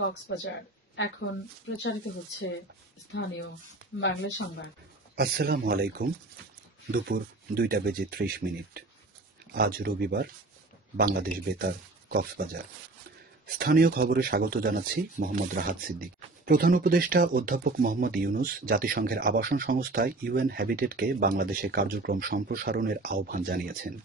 কক্সবাজার এখন প্রচারিত হচ্ছে স্থানীয় বাংলা সংবাদ। আসসালামু আলাইকুম। দুপুর 2:30 আজ রবিবার। বাংলাদেশ বেতার, কক্সবাজার। স্থানীয় খবরে স্বাগত জানাচ্ছি মোহাম্মদ রাহাত সিদ্দিক। প্রধান উপদেষ্টা অধ্যাপক মোহাম্মদ ইউনূস জাতিসংঘের আবাসন সংস্থা ইউএন হ্যাবিটেটকে বাংলাদেশে কার্যক্রম সম্প্রসারণের আহ্বান জানিয়েছেন।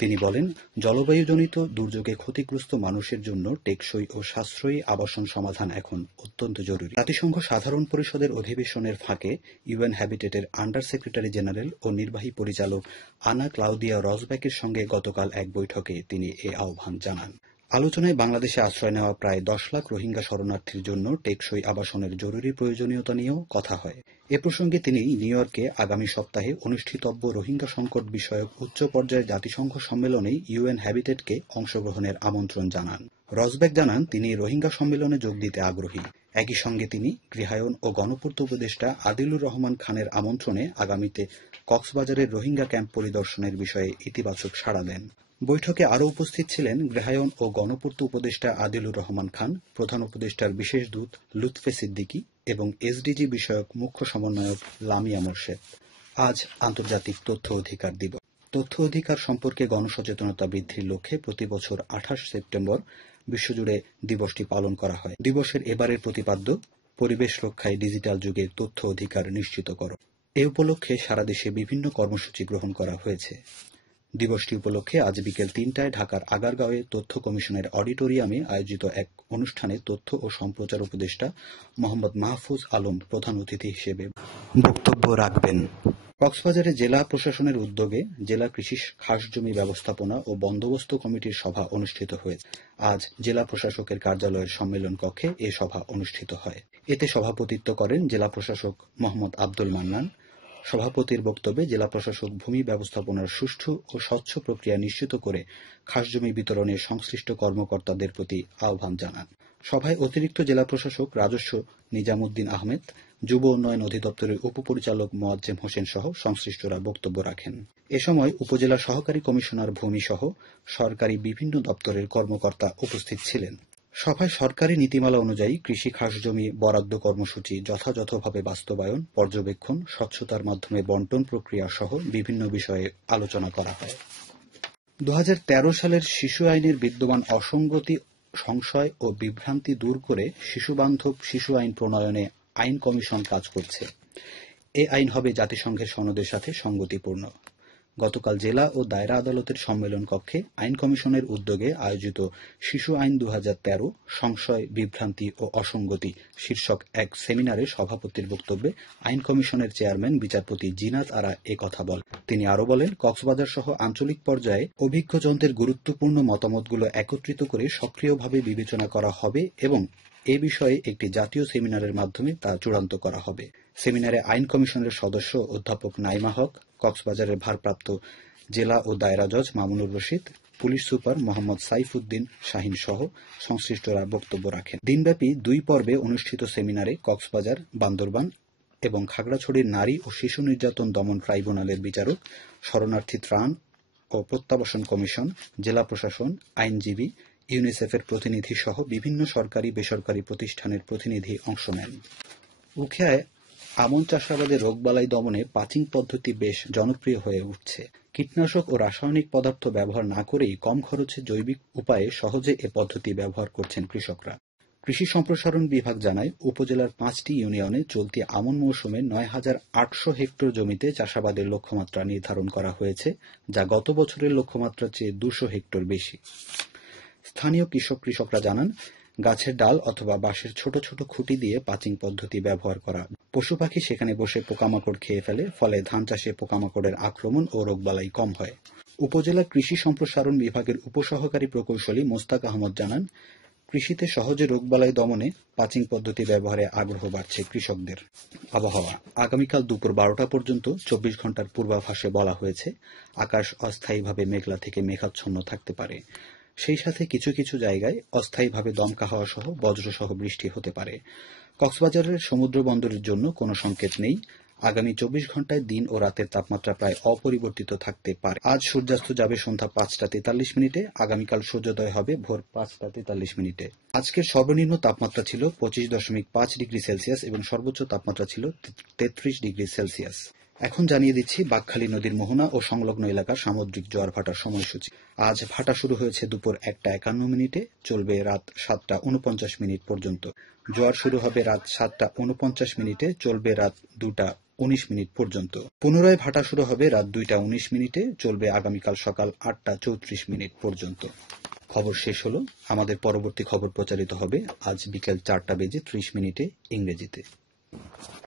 তিনি বলেন, জলবায়ুজনিত দুর্যোগে ক্ষতিগ্রস্ত মানুষের জন্য টেকসই ও সাশ্রয়ী আবাসন সমাধান এখন অত্যন্ত জরুরি। জাতিসংঘ সাধারণ পরিষদের অধিবেশনের ফাঁকে ইউএন হ্যাবিটেটের আন্ডার সেক্রেটারি জেনারেল ও নির্বাহী পরিচালক আনা ক্লাউদিয়া রসব্যাকের সঙ্গে গতকাল এক বৈঠকে তিনি এ আহ্বান জানান। আলোচনায় বাংলাদেশে আশ্রয় নেওয়া প্রায় 10 লাখ রোহিঙ্গা শরণার্থীর জন্য টেকসই আবাসনের জরুরি প্রয়োজনীয়তা নিয়েও কথা হয়। এ প্রসঙ্গে তিনি নিউ ইয়র্কে আগামী সপ্তাহে অনুষ্ঠিতব্য রোহিঙ্গা সংকট বিষয়ক উচ্চ পর্যায়ের জাতিসংঘ সম্মেলনে ইউএন হ্যাবিটেটকে অংশগ্রহণের আমন্ত্রণ জানান। রসব্যাক জানান, তিনি রোহিঙ্গা সম্মেলনে যোগ দিতে আগ্রহী। একই সঙ্গে তিনি গৃহায়ন ও গণপূর্ত উপদেষ্টা আদিলুর রহমান খানের আমন্ত্রণে আগামীতে কক্সবাজারের রোহিঙ্গা ক্যাম্প পরিদর্শনের বিষয়ে ইতিবাচক সাড়া দেন। বৈঠকে আরও উপস্থিত ছিলেন গৃহায়ন ও গণপূর্ত উপদেষ্টা আদিলুর রহমান খান, প্রধান উপদেষ্টার বিশেষ দূত লুৎফে সিদ্দিকী এবং এসডিজি বিষয়ক মুখ্য সমন্বয়ক লামিয়া মোর্শেদ। আজ আন্তর্জাতিক তথ্য অধিকার দিবস। তথ্য অধিকার সম্পর্কে গণসচেতনতা বৃদ্ধির লক্ষ্যে প্রতিবছর 28 সেপ্টেম্বর বিশ্বজুড়ে দিবসটি পালন করা হয়। দিবসের এবারের প্রতিপাদ্য পরিবেশ রক্ষায় ডিজিটাল যুগে তথ্য অধিকার নিশ্চিত করো। এ উপলক্ষে সারা দেশে বিভিন্ন কর্মসূচি গ্রহণ করা হয়েছে। দিবসটি উপলক্ষে আজ বিকেল 3টায় ঢাকার আগারগাঁওয়ে তথ্য কমিশনের অডিটোরিয়ামে আয়োজিত এক অনুষ্ঠানে তথ্য ও সম্প্রচার উপদেষ্টা মোহাম্মদ মাহফুজ আলম প্রধান অতিথি হিসেবে বক্তব্য রাখবেন। কক্সবাজারে জেলা প্রশাসনের উদ্যোগে জেলা কৃষি খাস জমি ব্যবস্থাপনা ও বন্দোবস্ত কমিটির সভা অনুষ্ঠিত হয়েছে। আজ জেলা প্রশাসকের কার্যালয়ের সম্মেলন কক্ষে এ সভা অনুষ্ঠিত হয়। এতে সভাপতিত্ব করেন জেলা প্রশাসক মোহাম্মদ আব্দুল মান্নান। সভাপতির বক্তব্যে জেলা প্রশাসক ভূমি ব্যবস্থাপনার সুষ্ঠু ও স্বচ্ছ প্রক্রিয়া নিশ্চিত করে খাসজমি বিতরণে সংশ্লিষ্ট কর্মকর্তাদের প্রতি আহ্বান জানান। সভায় অতিরিক্ত জেলা প্রশাসক রাজস্ব নিজামুদ্দিন আহমেদ, যুব উন্নয়ন অধিদপ্তরের উপপরিচালক মোয়াজ্জেম হোসেন সহ সংশ্লিষ্টরা বক্তব্য রাখেন। এ সময় উপজেলা সহকারী কমিশনার ভূমি সহ সরকারি বিভিন্ন দপ্তরের কর্মকর্তা উপস্থিত ছিলেন। সভায় সরকারি নীতিমালা অনুযায়ী কৃষি খাস জমি বরাদ্দ কর্মসূচি যথাযথভাবে বাস্তবায়ন, পর্যবেক্ষণ, স্বচ্ছতার মাধ্যমে বণ্টন প্রক্রিয়া সহ বিভিন্ন বিষয়ে আলোচনা করা হয়। 2013 সালের শিশু আইনের বিদ্যমান অসঙ্গতি, সংশয় ও বিভ্রান্তি দূর করে শিশুবান্ধব শিশু আইন প্রণয়নে আইন কমিশন কাজ করছে। এ আইন হবে জাতিসংঘের সনদের সাথে সঙ্গতিপূর্ণ। গতকাল জেলা ও দায়রা আদালতের সম্মেলন কক্ষে আইন কমিশনের উদ্যোগে আয়োজিত শিশু আইন 2013 সংশয়, বিভ্রান্তি ও অসঙ্গতি শীর্ষক এক সেমিনারে সভাপতির বক্তব্যে আইন কমিশনের চেয়ারম্যান বিচারপতি জিনাত আরা এ কথা বলেন। তিনি আরও বলেন, কক্সবাজার সহ আঞ্চলিক পর্যায়ে অভিজ্ঞজনদের গুরুত্বপূর্ণ মতামতগুলো একত্রিত করে সক্রিয়ভাবে বিবেচনা করা হবে এবং এ বিষয়ে একটি জাতীয় সেমিনারের মাধ্যমে তা চূড়ান্ত করা হবে। সেমিনারে আইন কমিশনের সদস্য অধ্যাপক নাইমা হক, কক্সবাজারের ভারপ্রাপ্ত জেলা ও দায়রা জজ মামুনুর রশিদ, পুলিশ সুপার মোহাম্মদ সাইফুদ্দিন শাহিন সহ সংশ্লিষ্টরা বক্তব্য রাখেন। দিনব্যাপী 2 পর্বে অনুষ্ঠিত সেমিনারে কক্সবাজার, বান্দরবান এবং খাগড়াছড়ির নারী ও শিশু নির্যাতন দমন ট্রাইব্যুনালের বিচারক, শরণার্থী ত্রাণ ও প্রত্যাবাসন কমিশন, জেলা প্রশাসন, আইনজীবী, ইউনিসেফের প্রতিনিধি সহ বিভিন্ন সরকারি বেসরকারি প্রতিষ্ঠানের প্রতিনিধি অংশ নেন। উখিয়ায় আমন চাষাবাদে রোগবালাই দমনে পাচিং পদ্ধতি বেশ জনপ্রিয় হয়ে উঠছে। কীটনাশক ও রাসায়নিক পদার্থ ব্যবহার না করেই কম খরচে জৈবিক উপায়ে সহজে এ পদ্ধতি ব্যবহার করছেন কৃষকরা। কৃষি সম্প্রসারণ বিভাগ জানায়, উপজেলার 5টি ইউনিয়নে চলতি আমন মৌসুমে 9,800 হেক্টর জমিতে চাষাবাদের লক্ষ্যমাত্রা নির্ধারণ করা হয়েছে, যা গত বছরের লক্ষ্যমাত্রার চেয়ে 200 হেক্টর বেশি। স্থানীয় কৃষকরা জানান, গাছের ডাল অথবা বাঁশের ছোট ছোট খুঁটি দিয়ে পাচিং পদ্ধতি ব্যবহার করা। পশু পাখি সেখানে বসে পোকামাকড় খেয়ে ফেলে, ফলে ধান চাষে পোকামাকড়ের আক্রমণ ও রোগবালাই কম হয়। উপজেলা কৃষি সম্প্রসারণ বিভাগের উপসহকারী প্রকৌশলী মোস্তাক আহমদ জানান, কৃষিতে সহজে রোগবালাই দমনে পাচিং পদ্ধতি ব্যবহারে আগ্রহ বাড়ছে কৃষকদের। আবহাওয়া আগামীকাল দুপুর 12টা পর্যন্ত 24 ঘন্টার পূর্বাভাসে বলা হয়েছে, আকাশ অস্থায়ীভাবে মেঘলা থেকে মেঘাচ্ছন্ন থাকতে পারে। সেই সাথে কিছু কিছু জায়গায় অস্থায়ীভাবে দমকা হাওয়া সহ বজ্রসহ বৃষ্টি হতে পারে। কক্সবাজারের সমুদ্র বন্দরের জন্য কোনো সংকেত নেই। আগামী 24 ঘন্টায় দিন ও রাতের তাপমাত্রা প্রায় অপরিবর্তিত থাকতে পারে। আজ সূর্যাস্ত যাবে সন্ধ্যা 5:43 আগামীকাল সূর্যোদয় হবে ভোর 5:43। আজকের সর্বনিম্ন তাপমাত্রা ছিল 25.5 ডিগ্রি সেলসিয়াস এবং সর্বোচ্চ তাপমাত্রা ছিল 33 ডিগ্রি সেলসিয়াস। এখন জানিয়ে দিচ্ছি বাঁকখালী নদীর মোহনা ও সংলগ্ন এলাকার সামুদ্রিক জোয়ার ভাটার সময়সূচি। আজ ভাটা শুরু হয়েছে দুপুর 1:51, চলবে রাত 7:49 পর্যন্ত। জোয়ার শুরু হবে রাত 7:49, চলবে রাত 2:19 পর্যন্ত। পুনরায় ভাটা শুরু হবে রাত 2:19, চলবে আগামীকাল সকাল 8:34 পর্যন্ত। খবর শেষ হলো। আমাদের পরবর্তী খবর প্রচারিত হবে আজ বিকেল 4:30 ইংরেজিতে।